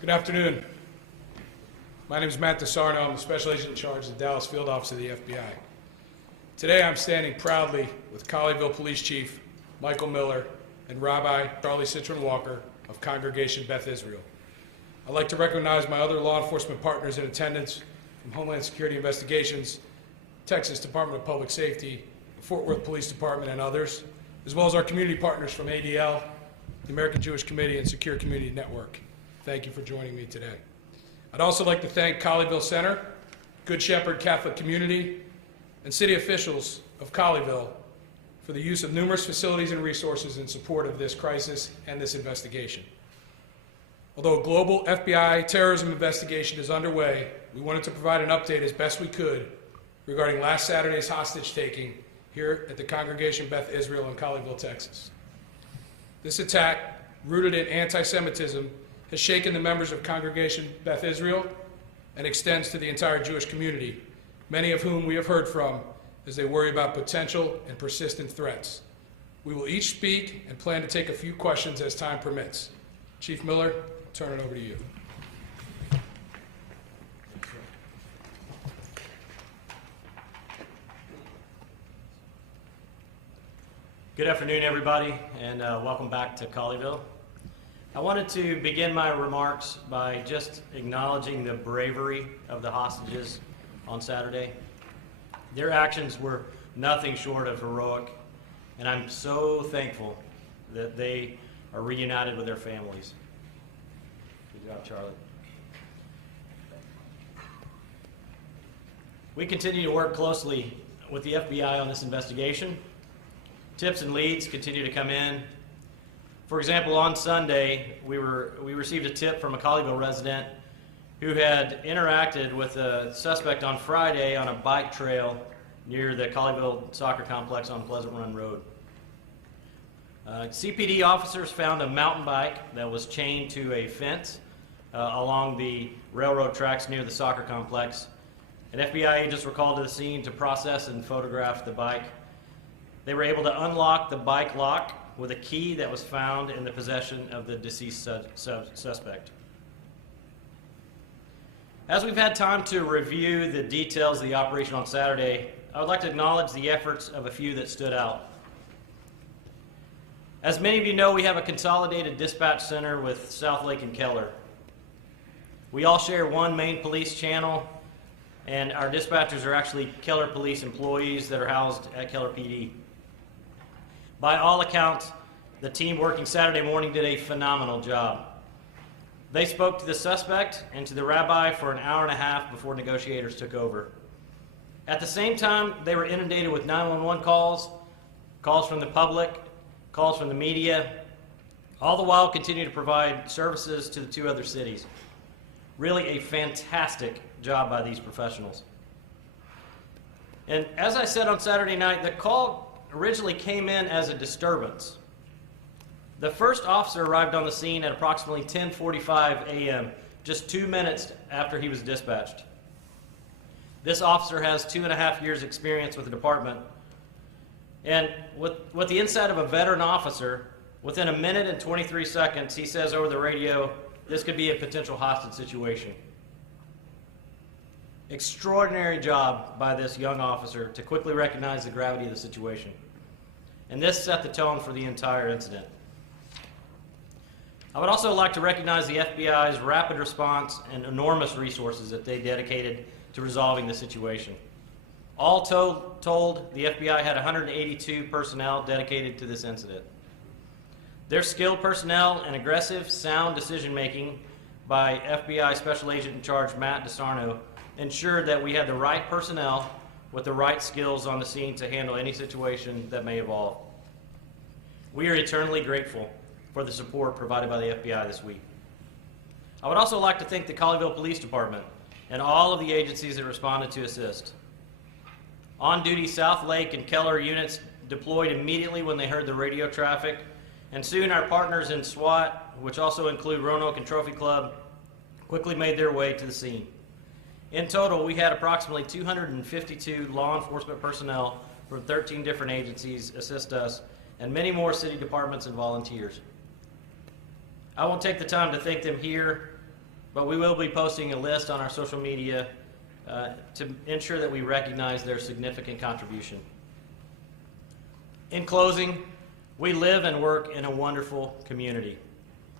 Good afternoon. My name is Matt DeSarno. I'm the Special Agent in charge of the Dallas Field Office of the FBI. Today I'm standing proudly with Colleyville Police Chief Michael Miller and Rabbi Charlie Citron Walker of Congregation Beth Israel. I'd like to recognize my other law enforcement partners in attendance from Homeland Security Investigations, Texas Department of Public Safety, the Fort Worth Police Department, and others, as well as our community partners from ADL, the American Jewish Committee, and Secure Community Network. Thank you for joining me today. I'd also like to thank Colleyville Center, Good Shepherd Catholic Community, and city officials of Colleyville for the use of numerous facilities and resources in support of this crisis and this investigation. Although a global FBI terrorism investigation is underway, we wanted to provide an update as best we could regarding last Saturday's hostage taking here at the Congregation Beth Israel in Colleyville, Texas. This attack, rooted in anti-Semitism, has shaken the members of Congregation Beth Israel and extends to the entire Jewish community, many of whom we have heard from as they worry about potential and persistent threats. We will each speak and plan to take a few questions as time permits. Chief Miller, I'll turn it over to you. Good afternoon, everybody, and welcome back to Colleyville. I wanted to begin my remarks by just acknowledging the bravery of the hostages on Saturday. Their actions were nothing short of heroic, and I'm so thankful that they are reunited with their families. Good job, Charlie. We continue to work closely with the FBI on this investigation. Tips and leads continue to come in. For example, on Sunday, we received a tip from a Colleyville resident who had interacted with a suspect on Friday on a bike trail near the Colleyville soccer complex on Pleasant Run Road. CPD officers found a mountain bike that was chained to a fence along the railroad tracks near the soccer complex. And FBI agents were called to the scene to process and photograph the bike. They were able to unlock the bike lock with a key that was found in the possession of the deceased suspect. As we've had time to review the details of the operation on Saturday, I would like to acknowledge the efforts of a few that stood out. As many of you know, we have a consolidated dispatch center with South Lake and Keller. We all share one main police channel, and our dispatchers are actually Keller Police employees that are housed at Keller PD. By all accounts, the team working Saturday morning did a phenomenal job. They spoke to the suspect and to the rabbi for an hour and a half before negotiators took over. At the same time, they were inundated with 911 calls, calls from the public, calls from the media, all the while continue to provide services to the two other cities. Really a fantastic job by these professionals. And as I said on Saturday night, the call originally came in as a disturbance. The first officer arrived on the scene at approximately 10:45 a.m., just 2 minutes after he was dispatched. This officer has 2.5 years experience with the department, and with the insight of a veteran officer, within 1 minute and 23 seconds, he says over the radio, this could be a potential hostage situation. Extraordinary job by this young officer to quickly recognize the gravity of the situation. And this set the tone for the entire incident. I would also like to recognize the FBI's rapid response and enormous resources that they dedicated to resolving the situation. All told, the FBI had 182 personnel dedicated to this incident. Their skilled personnel and aggressive, sound decision-making by FBI Special Agent in charge Matt DeSarno ensured that we had the right personnel with the right skills on the scene to handle any situation that may evolve. We are eternally grateful for the support provided by the FBI this week. I would also like to thank the Colleyville Police Department and all of the agencies that responded to assist. On-duty South Lake and Keller units deployed immediately when they heard the radio traffic, and soon our partners in SWAT, which also include Roanoke and Trophy Club, quickly made their way to the scene. In total, we had approximately 252 law enforcement personnel from 13 different agencies assist us, and many more city departments and volunteers. I won't take the time to thank them here, but we will be posting a list on our social media to ensure that we recognize their significant contribution. In closing, we live and work in a wonderful community.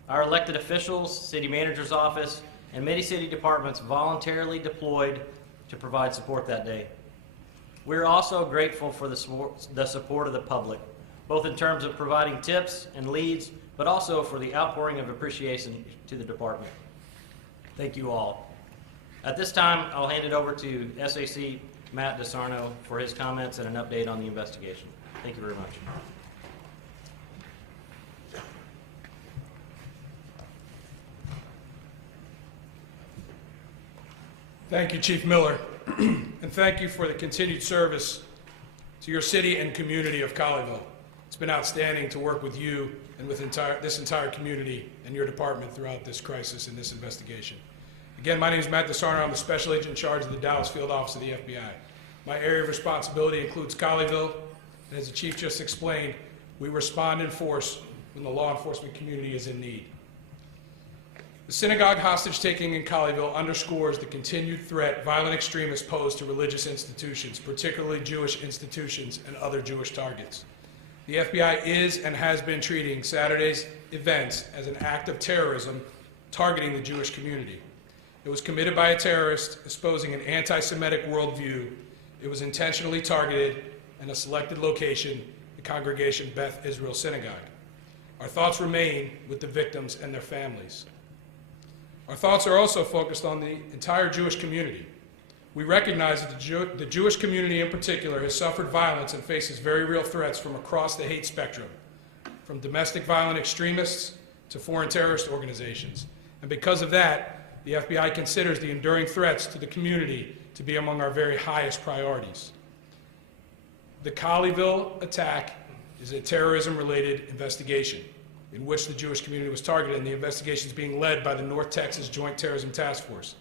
Our elected officials, city manager's office, and many city departments voluntarily deployed to provide support that day. We're also grateful for the support of the public, both in terms of providing tips and leads, but also for the outpouring of appreciation to the department. Thank you all. At this time, I'll hand it over to SAC Matt DeSarno for his comments and an update on the investigation. Thank you very much. Thank you, Chief Miller, and thank you for the continued service to your city and community of Colleyville. It's been outstanding to work with you and with this entire community and your department throughout this crisis and this investigation. Again, my name is Matt DeSarno. I'm the Special Agent in charge of the Dallas Field Office of the FBI. My area of responsibility includes Colleyville, and as the Chief just explained, we respond in force when the law enforcement community is in need. The synagogue hostage-taking in Colleyville underscores the continued threat violent extremists pose to religious institutions, particularly Jewish institutions and other Jewish targets. The FBI is and has been treating Saturday's events as an act of terrorism targeting the Jewish community. It was committed by a terrorist espousing an anti-Semitic worldview. It was intentionally targeted in a selected location, the congregation Beth Israel Synagogue. Our thoughts remain with the victims and their families. Our thoughts are also focused on the entire Jewish community. We recognize that the Jewish community in particular has suffered violence and faces very real threats from across the hate spectrum, from domestic violent extremists to foreign terrorist organizations. And because of that, the FBI considers the enduring threats to the community to be among our very highest priorities. The Colleyville attack is a terrorism-related investigation in which the Jewish community was targeted, and the investigation is being led by the North Texas Joint Terrorism Task Force.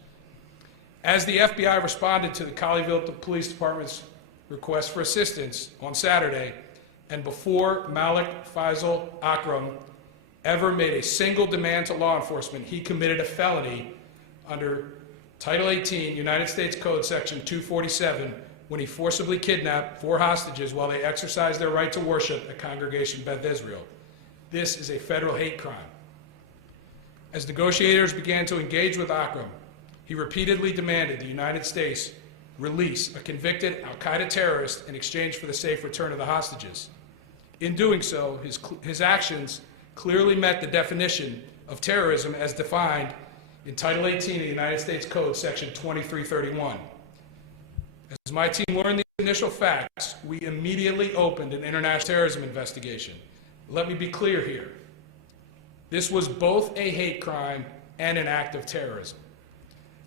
As the FBI responded to the Colleyville Police Department's request for assistance on Saturday, and before Malik Faisal Akram ever made a single demand to law enforcement, he committed a felony under Title 18, United States Code, Section 247, when he forcibly kidnapped 4 hostages while they exercised their right to worship at Congregation Beth Israel. This is a federal hate crime. As negotiators began to engage with Akram, he repeatedly demanded the United States release a convicted al-Qaeda terrorist in exchange for the safe return of the hostages. In doing so, his actions clearly met the definition of terrorism as defined in Title 18 of the United States Code, Section 2331. As my team learned the initial facts, we immediately opened an international terrorism investigation. Let me be clear here. This was both a hate crime and an act of terrorism.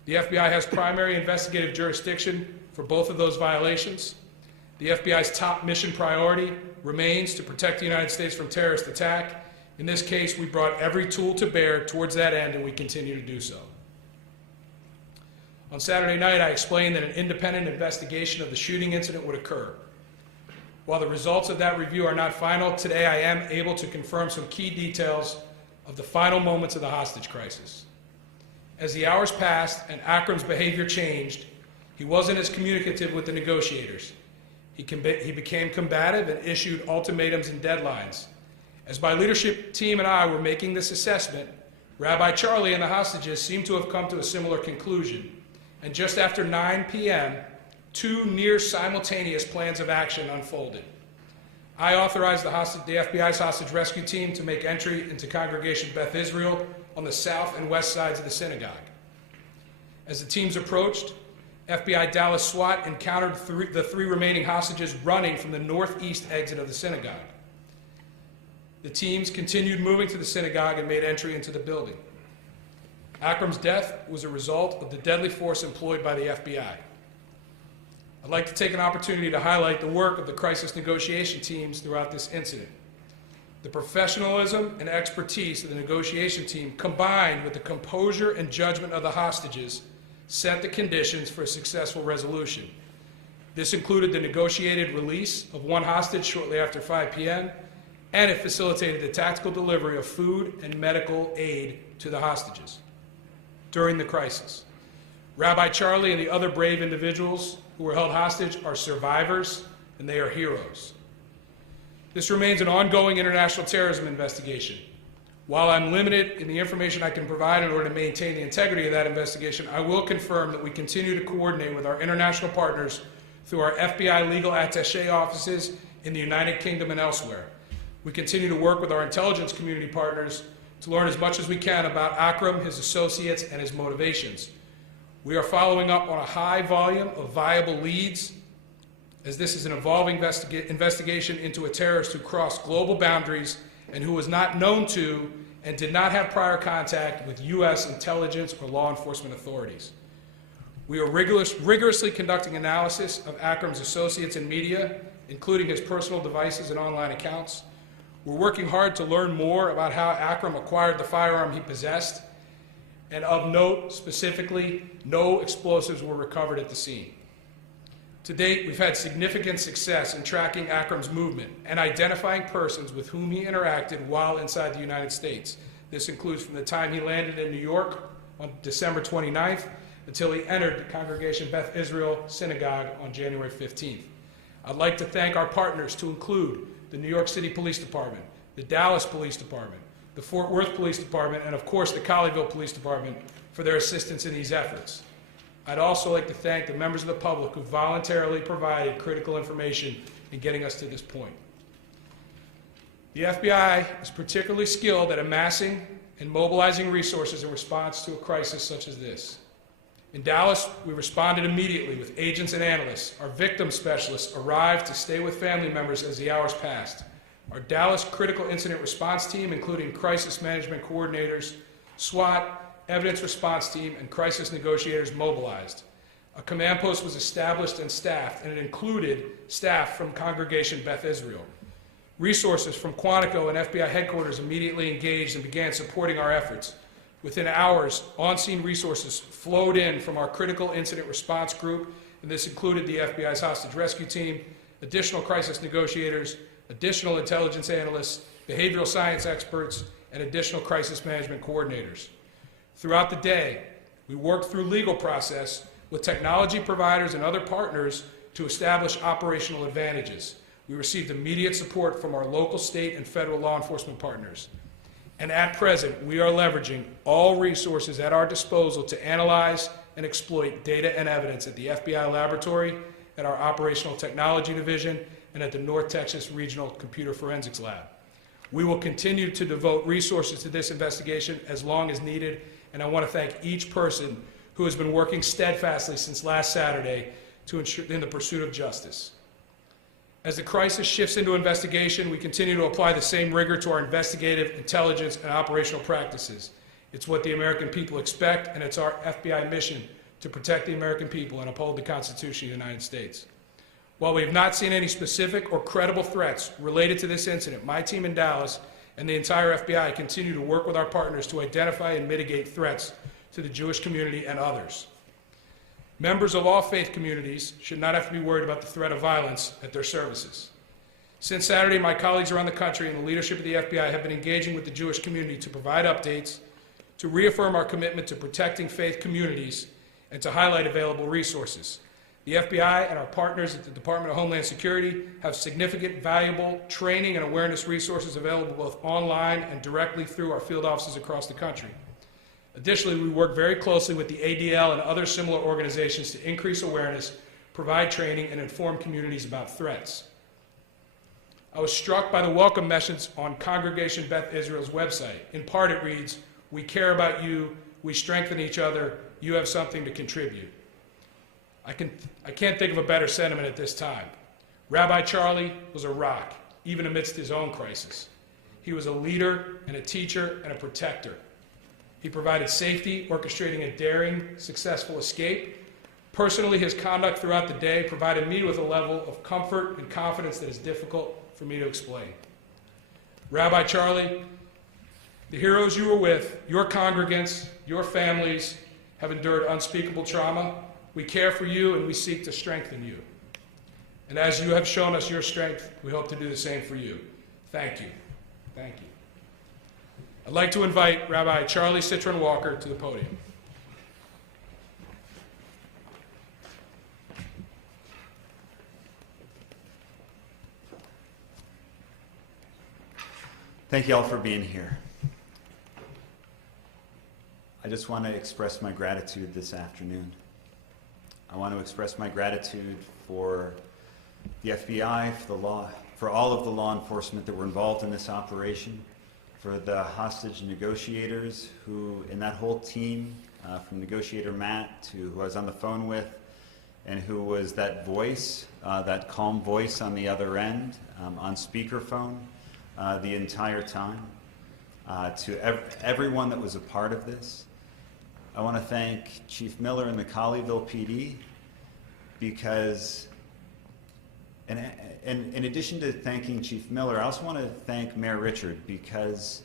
The FBI has primary investigative jurisdiction for both of those violations. The FBI's top mission priority remains to protect the United States from terrorist attack. In this case, we brought every tool to bear towards that end, and we continue to do so. On Saturday night, I explained that an independent investigation of the shooting incident would occur. While the results of that review are not final, today I am able to confirm some key details of the final moments of the hostage crisis. As the hours passed and Akram's behavior changed, he wasn't as communicative with the negotiators. He became combative and issued ultimatums and deadlines. As my leadership team and I were making this assessment, Rabbi Charlie and the hostages seemed to have come to a similar conclusion. And just after 9 p.m., 2 near simultaneous plans of action unfolded. I authorized the FBI's hostage rescue team to make entry into Congregation Beth Israel on the south and west sides of the synagogue. As the teams approached, FBI Dallas SWAT encountered the 3 remaining hostages running from the northeast exit of the synagogue. The teams continued moving to the synagogue and made entry into the building. Akram's death was a result of the deadly force employed by the FBI. I'd like to take an opportunity to highlight the work of the crisis negotiation teams throughout this incident. The professionalism and expertise of the negotiation team, combined with the composure and judgment of the hostages, set the conditions for a successful resolution. This included the negotiated release of 1 hostage shortly after 5 p.m., and it facilitated the tactical delivery of food and medical aid to the hostages. during the crisis. Rabbi Charlie and the other brave individuals who were held hostage are survivors, and they are heroes. This remains an ongoing international terrorism investigation. While I'm limited in the information I can provide in order to maintain the integrity of that investigation, I will confirm that we continue to coordinate with our international partners through our FBI legal attaché offices in the United Kingdom and elsewhere. We continue to work with our intelligence community partners to learn as much as we can about Akram, his associates, and his motivations. We are following up on a high volume of viable leads, as this is an evolving investigation into a terrorist who crossed global boundaries and who was not known to and did not have prior contact with U.S. intelligence or law enforcement authorities. We are rigorously conducting analysis of Akram's associates and media, including his personal devices and online accounts. We're working hard to learn more about how Akram acquired the firearm he possessed, and of note, specifically, no explosives were recovered at the scene. To date, we've had significant success in tracking Akram's movement and identifying persons with whom he interacted while inside the United States. This includes from the time he landed in New York on December 29th until he entered the congregation Beth Israel Synagogue on January 15th. I'd like to thank our partners, to include the New York City Police Department, the Dallas Police Department, the Fort Worth Police Department, and of course the Colleyville Police Department for their assistance in these efforts. I'd also like to thank the members of the public who voluntarily provided critical information in getting us to this point. The FBI is particularly skilled at amassing and mobilizing resources in response to a crisis such as this. In Dallas, we responded immediately with agents and analysts. Our victim specialists arrived to stay with family members as the hours passed. Our Dallas Critical Incident Response Team, including crisis management coordinators, SWAT, evidence response team, and crisis negotiators mobilized. A command post was established and staffed, and it included staff from Congregation Beth Israel. Resources from Quantico and FBI headquarters immediately engaged and began supporting our efforts. Within hours, on-scene resources flowed in from our critical incident response group, and this included the FBI's hostage rescue team, additional crisis negotiators, additional intelligence analysts, behavioral science experts, and additional crisis management coordinators. Throughout the day, we worked through legal process with technology providers and other partners to establish operational advantages. We received immediate support from our local, state, and federal law enforcement partners. And at present, we are leveraging all resources at our disposal to analyze and exploit data and evidence at the FBI laboratory, at our Operational Technology Division, and at the North Texas Regional Computer Forensics Lab. We will continue to devote resources to this investigation as long as needed, and I want to thank each person who has been working steadfastly since last Saturday to ensure in the pursuit of justice. As the crisis shifts into investigation, we continue to apply the same rigor to our investigative, intelligence, and operational practices. It's what the American people expect, and it's our FBI mission to protect the American people and uphold the Constitution of the United States. While we have not seen any specific or credible threats related to this incident, my team in Dallas and the entire FBI continue to work with our partners to identify and mitigate threats to the Jewish community and others. Members of all faith communities should not have to be worried about the threat of violence at their services. Since Saturday, my colleagues around the country and the leadership of the FBI have been engaging with the Jewish community to provide updates, to reaffirm our commitment to protecting faith communities, and to highlight available resources. The FBI and our partners at the Department of Homeland Security have significant, valuable training and awareness resources available both online and directly through our field offices across the country. Additionally, we work very closely with the ADL and other similar organizations to increase awareness, provide training, and inform communities about threats. I was struck by the welcome message on Congregation Beth Israel's website. In part, it reads, "We care about you, we strengthen each other, you have something to contribute." I can't think of a better sentiment at this time. Rabbi Charlie was a rock, even amidst his own crisis. He was a leader and a teacher and a protector. He provided safety, orchestrating a daring, successful escape. Personally, his conduct throughout the day provided me with a level of comfort and confidence that is difficult for me to explain. Rabbi Charlie, the heroes you were with, your congregants, your families, have endured unspeakable trauma. We care for you and we seek to strengthen you. And as you have shown us your strength, we hope to do the same for you. Thank you. Thank you. I'd like to invite Rabbi Charlie Citron Walker to the podium. Thank you all for being here. I just want to express my gratitude this afternoon. I want to express my gratitude for the FBI, for all of the law enforcement that were involved in this operation, for the hostage negotiators who, in that whole team, from negotiator Matt to who I was on the phone with, and who was that voice, that calm voice on the other end, on speakerphone the entire time, to everyone that was a part of this. I want to thank Chief Miller and the Colleyville PD because, and in addition to thanking Chief Miller, I also want to thank Mayor Richard because,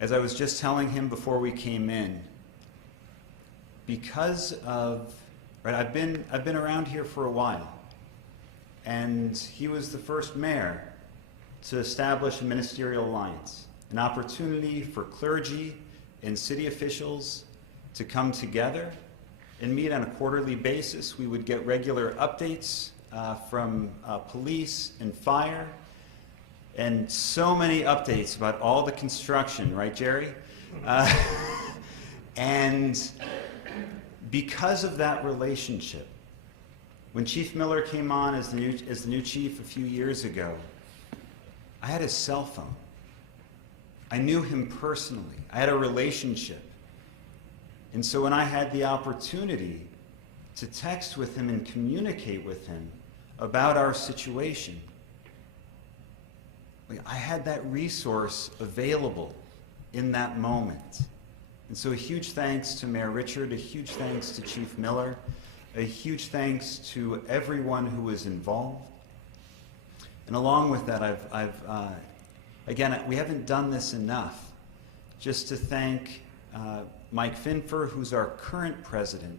as I was just telling him before we came in, because of, right, I've been around here for a while, and he was the first mayor to establish a ministerial alliance, an opportunity for clergy and city officials to come together and meet on a quarterly basis. We would get regular updates from police and fire, and so many updates about all the construction, right, Jerry? And because of that relationship, when Chief Miller came on as the new chief a few years ago, I had his cell phone. I knew him personally. I had a relationship. And so when I had the opportunity to text with him and communicate with him about our situation, I had that resource available in that moment. And so a huge thanks to Mayor Richard, a huge thanks to Chief Miller, a huge thanks to everyone who was involved. And along with that, again, we haven't done this enough, just to thank Mike Finfer, who's our current president.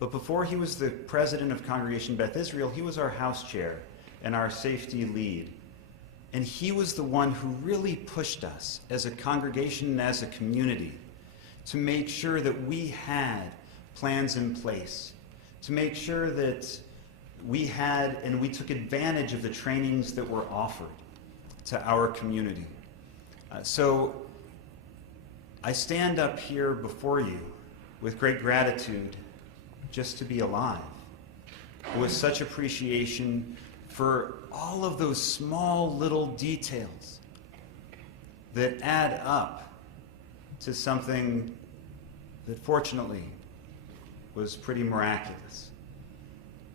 But before he was the president of Congregation Beth Israel, he was our house chair and our safety lead. And he was the one who really pushed us as a congregation and as a community to make sure that we had plans in place, to make sure that we had and we took advantage of the trainings that were offered to our community. So I stand up here before you with great gratitude just to be alive, with such appreciation for all of those small little details that add up to something that fortunately was pretty miraculous.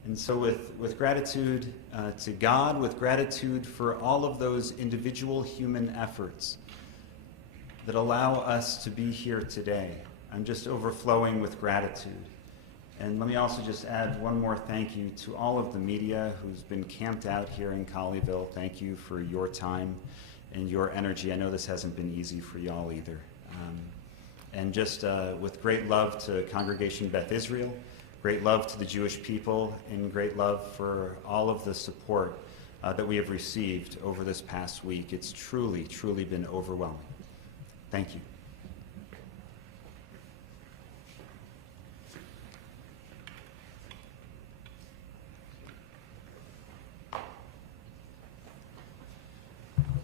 And so with gratitude to God, with gratitude for all of those individual human efforts that allow us to be here today, I'm just overflowing with gratitude. And let me also just add one more thank you to all of the media who's been camped out here in Colleyville. Thank you for your time and your energy. I know this hasn't been easy for y'all either. And just with great love to Congregation Beth Israel, great love to the Jewish people, and great love for all of the support that we have received over this past week. It's truly, truly been overwhelming. Thank you.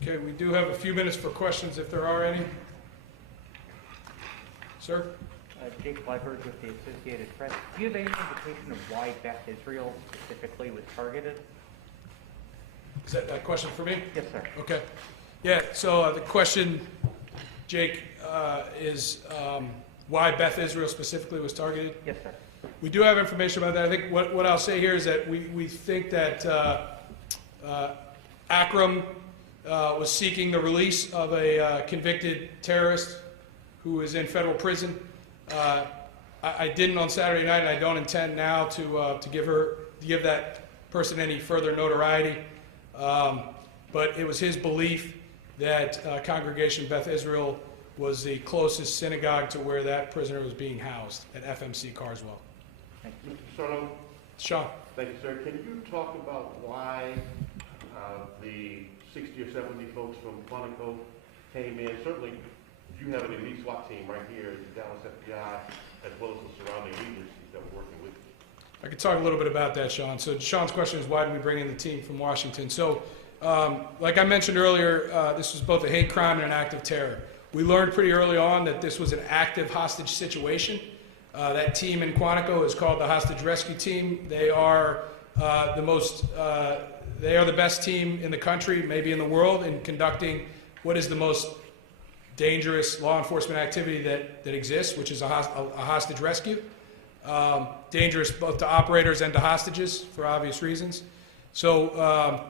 Okay, we do have a few minutes for questions if there are any. Sir? Jake Bleiberg with the Associated Press. Do you have any indication of why Beth Israel specifically was targeted? Is that a question for me? Yes, sir. Okay. Yeah, so the question, Jake, is why Beth Israel specifically was targeted? Yes, sir. We do have information about that. I think what I'll say here is that we think that Akram was seeking the release of a convicted terrorist who is in federal prison. I didn't on Saturday night, and I don't intend now to give that person any further notoriety. But it was his belief that Congregation Beth Israel was the closest synagogue to where that prisoner was being housed at FMC Carswell. Thank you. Mr. Sarno? Sean. Thank you, sir. Can you talk about why the 60 or 70 folks from Quantico came in? Certainly, you have an elite SWAT team right here at the Dallas FBI, as well as the surrounding agencies that were working with you. I could talk a little bit about that, Sean. So Sean's question is, why did we bring in the team from Washington? So Like I mentioned earlier, this was both a hate crime and an act of terror. We learned pretty early on that this was an active hostage situation. That team in Quantico is called the Hostage Rescue Team. They are they are the best team in the country, maybe in the world, in conducting what is the most dangerous law enforcement activity that exists, which is a hostage rescue. Dangerous both to operators and to hostages for obvious reasons. So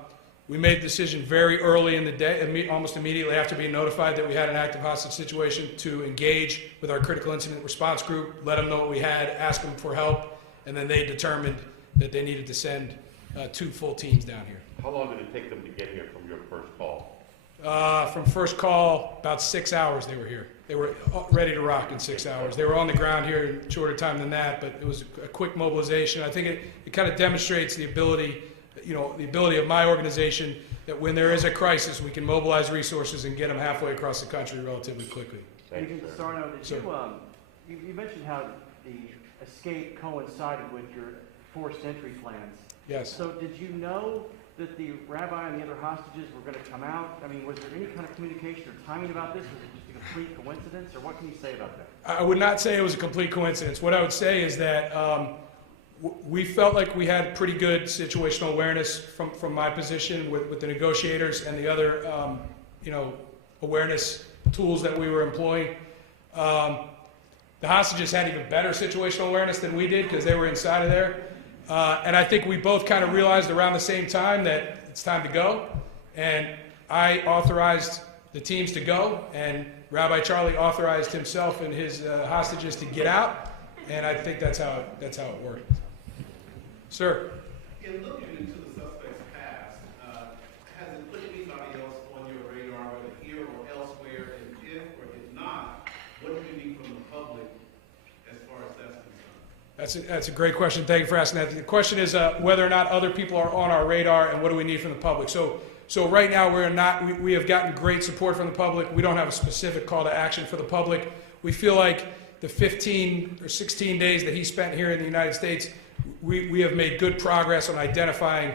we made the decision very early in the day, almost immediately after being notified that we had an active hostage situation, to engage with our critical incident response group, let them know what we had, ask them for help, and then they determined that they needed to send 2 full teams down here. How long did it take them to get here from your first call? From first call, about 6 hours they were here. They were ready to rock in 6 hours. They were on the ground here in shorter time than that, but it was a quick mobilization. I think it kind of demonstrates the ability, the ability of my organization, that when there is a crisis, we can mobilize resources and get them halfway across the country relatively quickly. Agent Sarno, you mentioned how the escape coincided with your forced entry plans. Yes. So did you know that the rabbi and the other hostages were going to come out? I mean, was there any kind of communication or timing about this? Was it just a complete coincidence, or what can you say about that? I would not say it was a complete coincidence. What I would say is that we felt like we had pretty good situational awareness from my position with the negotiators and the other, awareness tools that we were employing. The hostages had even better situational awareness than we did because they were inside of there. And I think we both kind of realized around the same time that it's time to go. And I authorized the teams to go, and Rabbi Charlie authorized himself and his hostages to get out. And I think that's how it worked. Sir? In looking into the suspect's past, has it put anybody else on your radar, whether here or elsewhere? And if or if not, what do you need from the public as far as that's concerned? That's a great question. Thank you for asking that. The question is whether or not other people are on our radar and what do we need from the public. So right now we have gotten great support from the public. We don't have a specific call to action for the public. We feel like the 15 or 16 days that he spent here in the United States, we have made good progress on identifying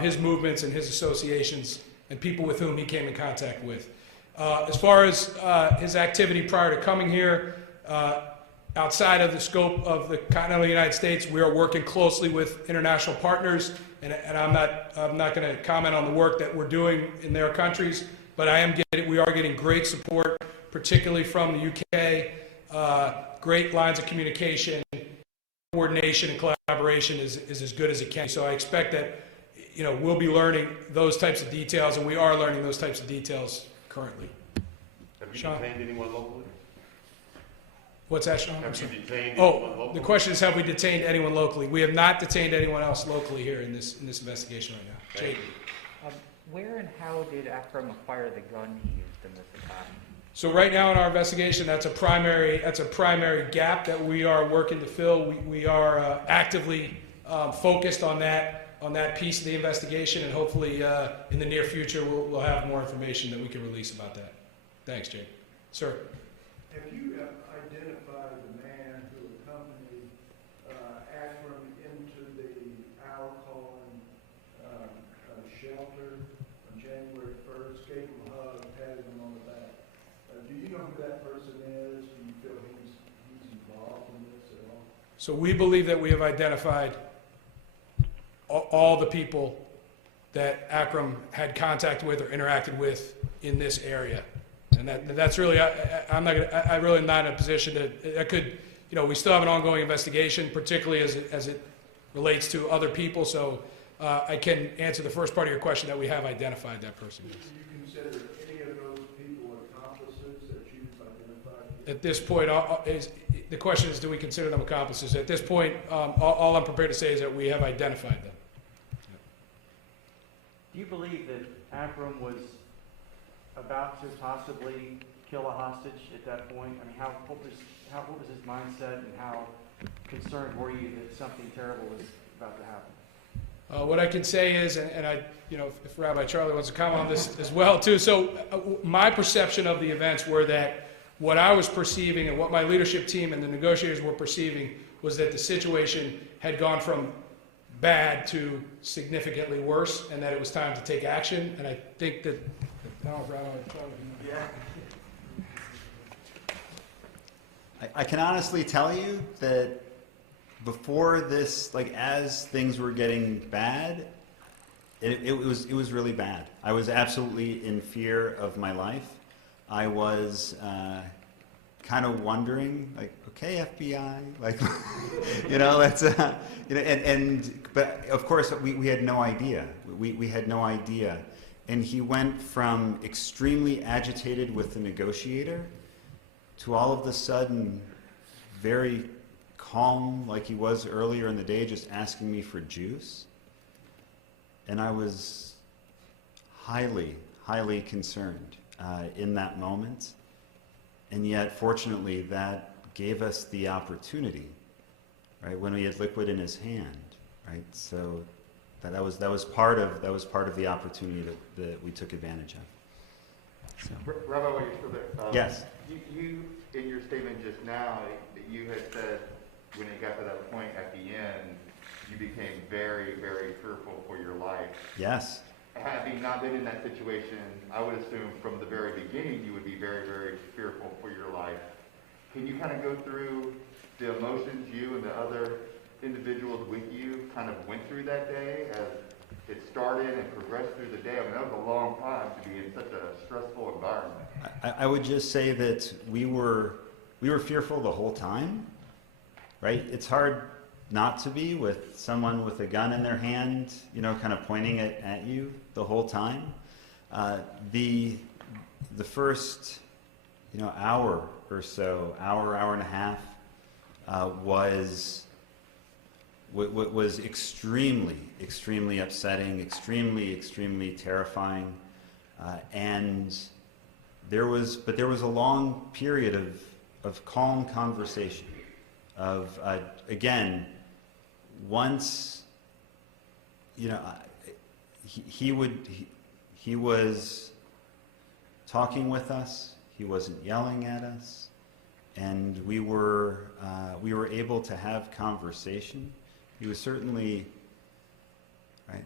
his movements and his associations and people with whom he came in contact with. As far as his activity prior to coming here, outside of the scope of the continental United States, we are working closely with international partners, and I'm not going to comment on the work that we're doing in their countries, but we are getting great support, particularly from the UK. Great lines of communication, coordination, and collaboration is as good as it can. So I expect that we'll be learning those types of details, and we are learning those types of details currently. Have you Sean? detained anyone locally? What's that, Sean? Have you detained anyone locally? The question is, have we detained anyone locally? We have not detained anyone else locally here in this investigation right now. Jake? Where and how did Akram acquire the gun he used in this attack? So right now in our investigation, that's a primary gap that we are working to fill. We are actively focused on that piece of the investigation, and hopefully in the near future we'll have more information that we can release about that. Thanks, Jake. Sir. Have you identified the man who accompanied Akram into the Alcorn shelter on January 1st, gave him a hug, patted him on the back? Do you know who that person is? Do you feel he's involved in this at all? So we believe that we have identified all the people that Akram had contact with or interacted with in this area. And that's really, I'm really not in a position that could, we still have an ongoing investigation, particularly as it relates to other people. So I can answer the first part of your question that we have identified that person. Do you consider any of those people accomplices that you've identified? At this point, the question is, do we consider them accomplices? At this point, all I'm prepared to say is that we have identified them. Do you believe that Akram was about to possibly kill a hostage at that point? I mean, what was his mindset, and how concerned were you that something terrible was about to happen? What I can say is, and I, if Rabbi Charlie wants to comment on this as well too. So my perception of the events were that what I was perceiving and what my leadership team and the negotiators were perceiving was that the situation had gone from bad to significantly worse, and that it was time to take action. And I think that. I can honestly tell you that before this, like as things were getting bad, it was really bad. I was absolutely in fear of my life. I was kind of wondering, like, okay, FBI, like, let's, but of course we had no idea. We had no idea. And he went from extremely agitated with the negotiator to all of a sudden very calm like he was earlier in the day, just asking me for juice. And I was highly, highly concerned in that moment. And yet, fortunately, that gave us the opportunity, right, when we had liquid in his hand, right? So that was part of the opportunity that we took advantage of. So. Rabbi, while you're still there, yes. You in your statement just now, you had said when it got to that point at the end, you became very, very fearful for your life. Yes. Having not been in that situation, I would assume from the very beginning you would be very, very fearful for your life. Can you kind of go through the emotions you and the other individuals with you kind of went through that day as it started and progressed through the day? I mean, that was a long time to be in such a stressful environment. I would just say that we were fearful the whole time, right? It's hard not to be with someone with a gun in their hand, kind of pointing it at you the whole time. The first, hour or so, hour and a half, was extremely, extremely upsetting, extremely terrifying, and there was a long period of calm conversation. Of again, once he was talking with us. He wasn't yelling at us, and we were able to have conversation. He was certainly right.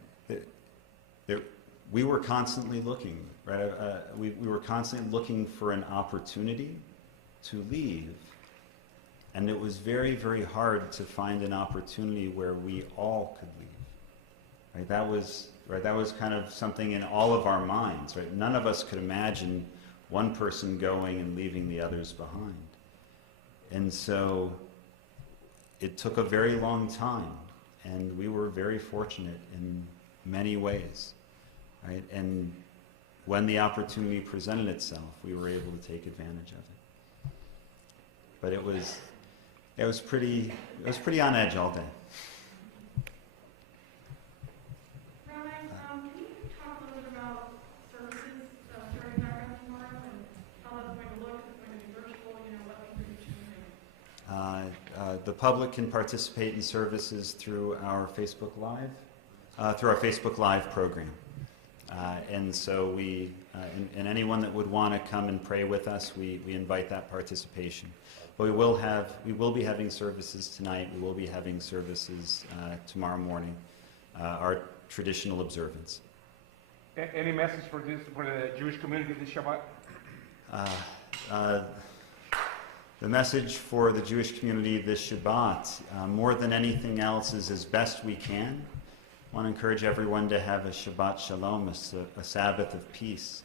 We were constantly looking, right? We were constantly looking for an opportunity to leave. And it was very, very hard to find an opportunity where we all could leave. Right? That was kind of something in all of our minds. Right? None of us could imagine one person going and leaving the others behind. And so it took a very long time, and we were very fortunate in many ways. Right? And when the opportunity presented itself, we were able to take advantage of it. But it was pretty on edge all day. Rabbi, can you talk a little bit about services starting back up tomorrow and how that's going to look? Is it going to be virtual? What things are you changing? The public can participate in services through our Facebook Live program. And so and anyone that would want to come and pray with us, we invite that participation. But we will be having services tonight. We will be having services tomorrow morning, our traditional observance. Any message for the Jewish community this Shabbat? The message for the Jewish community this Shabbat, more than anything else, is as best we can. I want to encourage everyone to have a Shabbat Shalom, a Sabbath of peace.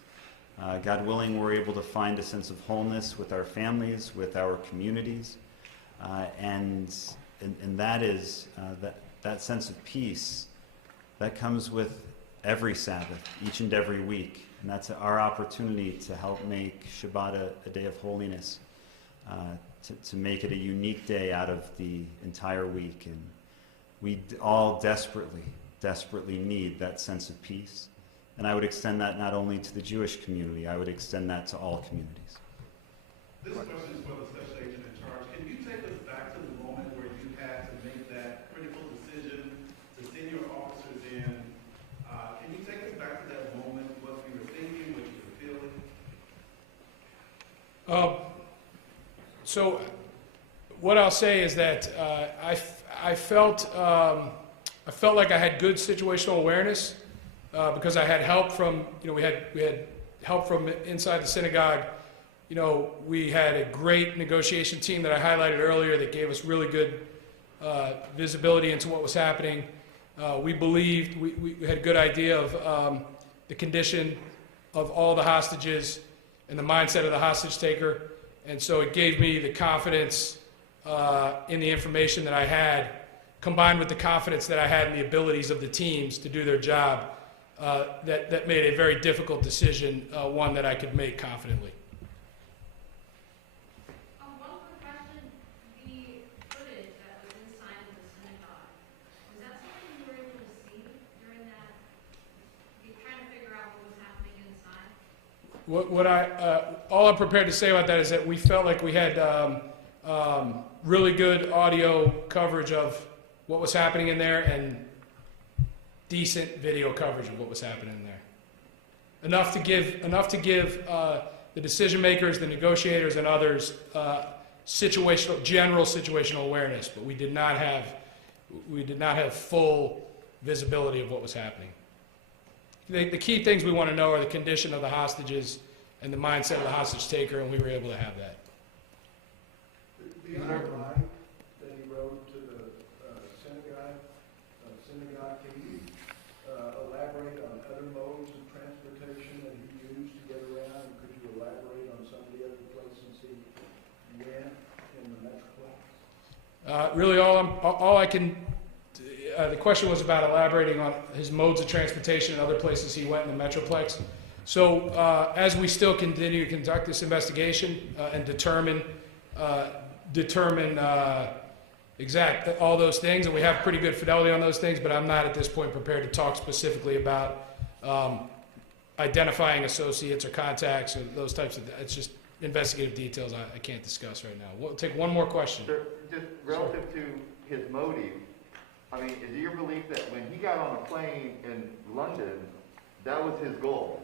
God willing, we're able to find a sense of wholeness with our families, with our communities, and that is that sense of peace that comes with every Sabbath, each and every week, and that's our opportunity to help make Shabbat a day of holiness, to make it a unique day out of the entire week, and we all desperately need that sense of peace. And I would extend that not only to the Jewish community, I would extend that to all communities. This question is for the special agent in charge. Can you take us back to the moment where you had to make that critical decision to send your officers in? Can you take us back to that moment, what you were thinking, what you were feeling? So what I'll say is that I felt I felt like I had good situational awareness because I had help from, we had help from inside the synagogue. We had a great negotiation team that I highlighted earlier that gave us really good visibility into what was happening. We believed, we had a good idea of the condition of all the hostages and the mindset of the hostage taker. And so it gave me the confidence in the information that I had, combined with the confidence that I had in the abilities of the teams to do their job, that made a very difficult decision, one that I could make confidently. One quick question. The footage that was inside of the synagogue, was that something you were able to see during that? You trying to figure out what was happening inside? All I'm prepared to say about that is that we felt like we had really good audio coverage of what was happening in there and decent video coverage of what was happening in there. Enough to give the decision makers, the negotiators, and others general situational awareness, but we did not have full visibility of what was happening. The key things we want to know are the condition of the hostages and the mindset of the hostage taker, and we were able to have that. The other line that he wrote to the synagogue, can you elaborate on other modes of transportation that he used to get around? And could you elaborate on some of the other places he went in the Metroplex? Really, all I can. The question was about elaborating on his modes of transportation and other places he went in the Metroplex. So, as we still continue to conduct this investigation and determine exact all those things, and we have pretty good fidelity on those things, but I'm not at this point prepared to talk specifically about identifying associates or contacts or those types of. It's just investigative details I can't discuss right now. We'll take one more question. Sir, just relative to his motive, I mean, is it your belief that when he got on a plane in London, that was his goal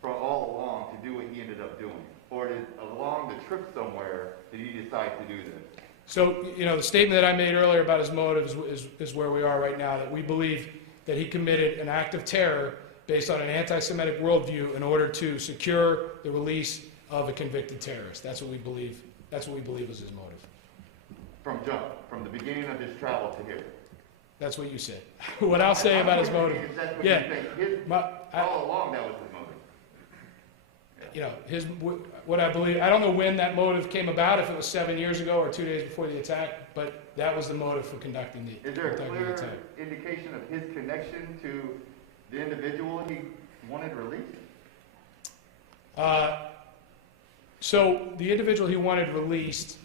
for all along to do what he ended up doing? Or did along the trip somewhere did he decide to do this? So, the statement that I made earlier about his motives is where we are right now, that we believe that he committed an act of terror based on an anti-Semitic worldview in order to secure the release of a convicted terrorist. That's what we believe. That's what we believe was his motive. From the beginning of his travel to here. That's what you said. What I'll say about his motive. That's what Yeah. you think. All along that was his motive. What I believe, I don't know when that motive came about, if it was 7 years ago or 2 days before the attack, but that was the motive for conducting the Is there a attack. clear indication of his connection to the individual he wanted released? So the individual he wanted released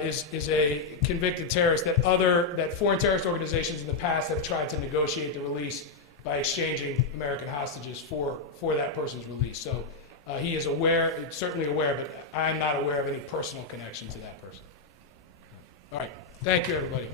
is a convicted terrorist that foreign terrorist organizations in the past have tried to negotiate the release by exchanging American hostages for that person's release. So he is aware, certainly aware, but I'm not aware of any personal connection to that person. All right. Thank you, everybody.